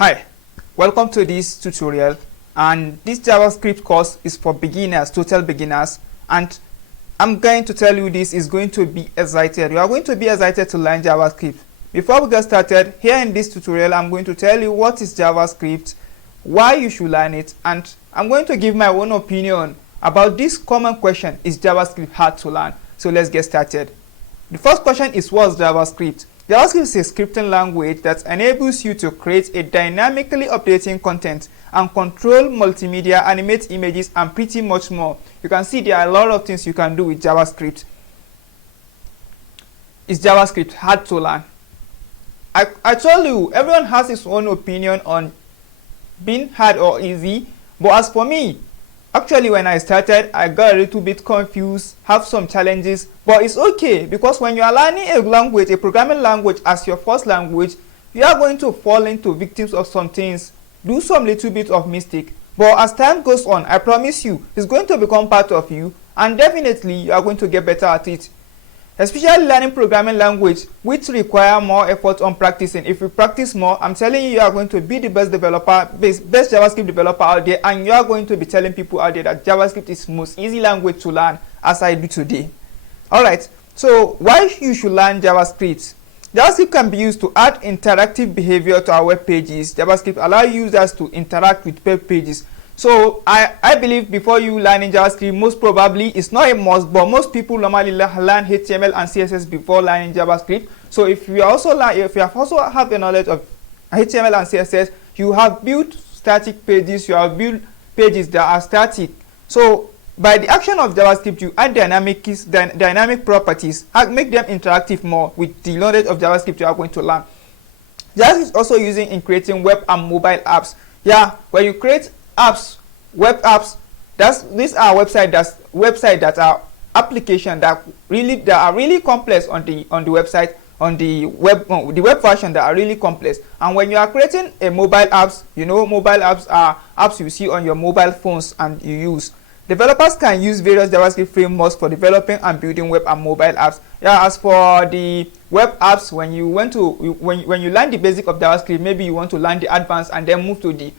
Hi, welcome to this tutorial, and this JavaScript course is for beginners, total beginners, and I'm going to tell you this is going to be excited. You are going to be excited to learn JavaScript. Before we get started, here in this tutorial I'm going to tell you what is JavaScript, why you should learn it, and I'm going to give my own opinion about this common question: is JavaScript hard to learn? So let's get started. The first question is, what's JavaScript? JavaScript is a scripting language that enables you to create a dynamically updating content and control multimedia, animate images, and pretty much more. You can see there are a lot of things you can do with JavaScript. Is JavaScript hard to learn? I told you, everyone has his own opinion on being hard or easy, but as for me, actually when I started, I got a little bit confused, have some challenges, but it's okay, because when you are learning a language, a programming language as your first language, you are going to fall into victims of some things, do some little bit of mistake, but as time goes on, I promise you, it's going to become part of you, and definitely you are going to get better at it. Especially learning programming language, which require more effort on practicing. If you practice more, I'm telling you, you are going to be the best developer, best JavaScript developer out there, and you are going to be telling people out there that JavaScript is the most easy language to learn, as I do today. Alright, so why you should learn JavaScript? JavaScript can be used to add interactive behavior to our web pages. JavaScript allows users to interact with web pages. So I believe before you learning JavaScript, most probably it's not a must, but most people normally learn HTML and CSS before learning JavaScript. So if you also have the knowledge of HTML and CSS, you have built static pages, you have built pages that are static. So by the action of JavaScript, you add dynamic properties and make them interactive more with the knowledge of JavaScript you are going to learn. JavaScript is also using in creating web and mobile apps. Yeah, when you create apps, web apps, these are websites that are applications that are really complex on the website, on the web version, that are really complex. And when you are creating a mobile apps, you know, mobile apps are apps you see on your mobile phones and you use. Developers can use various JavaScript frameworks for developing and building web and mobile apps. Yeah, as for the web apps, when you learn the basic of JavaScript, maybe you want to learn the advanced and then move to the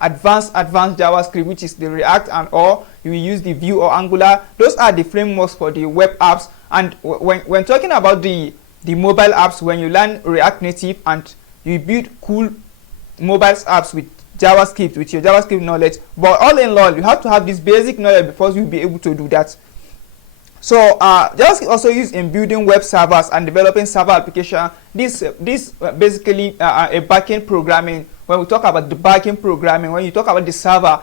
advanced JavaScript, which is the React, and or you use the Vue or Angular. Those are the frameworks for the web apps. And when talking about the mobile apps, when you learn React Native and you build cool mobile apps with JavaScript, with your JavaScript knowledge. But all in all, you have to have this basic knowledge before you'll be able to do that. So JavaScript also used in building web servers and developing server application. This basically a backend programming. When we talk about the backend programming, when you talk about the server,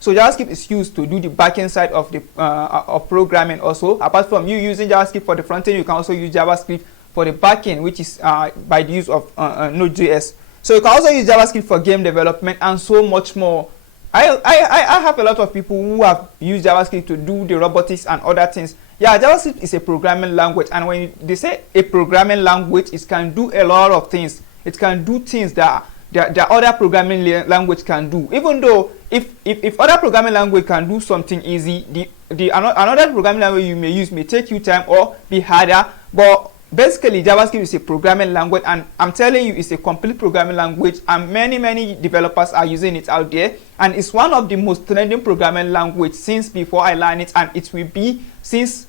so JavaScript is used to do the backend side of the of programming. Also, apart from you using JavaScript for the front end, you can also use JavaScript for the backend, which is by the use of Node.js. So you can also use JavaScript for game development and so much more. I have a lot of people who have used JavaScript to do the robotics and other things. Yeah, JavaScript is a programming language, and when they say a programming language, it can do a lot of things. It can do things that other programming language can do. Even though if other programming language can do something easy, another programming language you may use may take you time or be harder. But basically, JavaScript is a programming language, and I'm telling you, it's a complete programming language, and many developers are using it out there, and it's one of the most trending programming language since before I learned it, and it will be this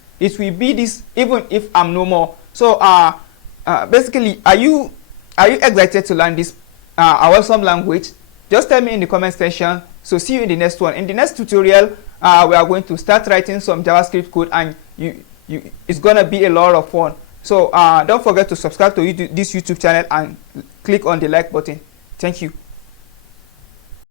even if I'm no more. So basically, are you excited to learn this awesome language? Just tell me in the comment section. So see you in the next one. In the next tutorial, we are going to start writing some JavaScript code, and it's gonna be a lot of fun. So don't forget to subscribe to this YouTube channel and click on the like button. Thank you.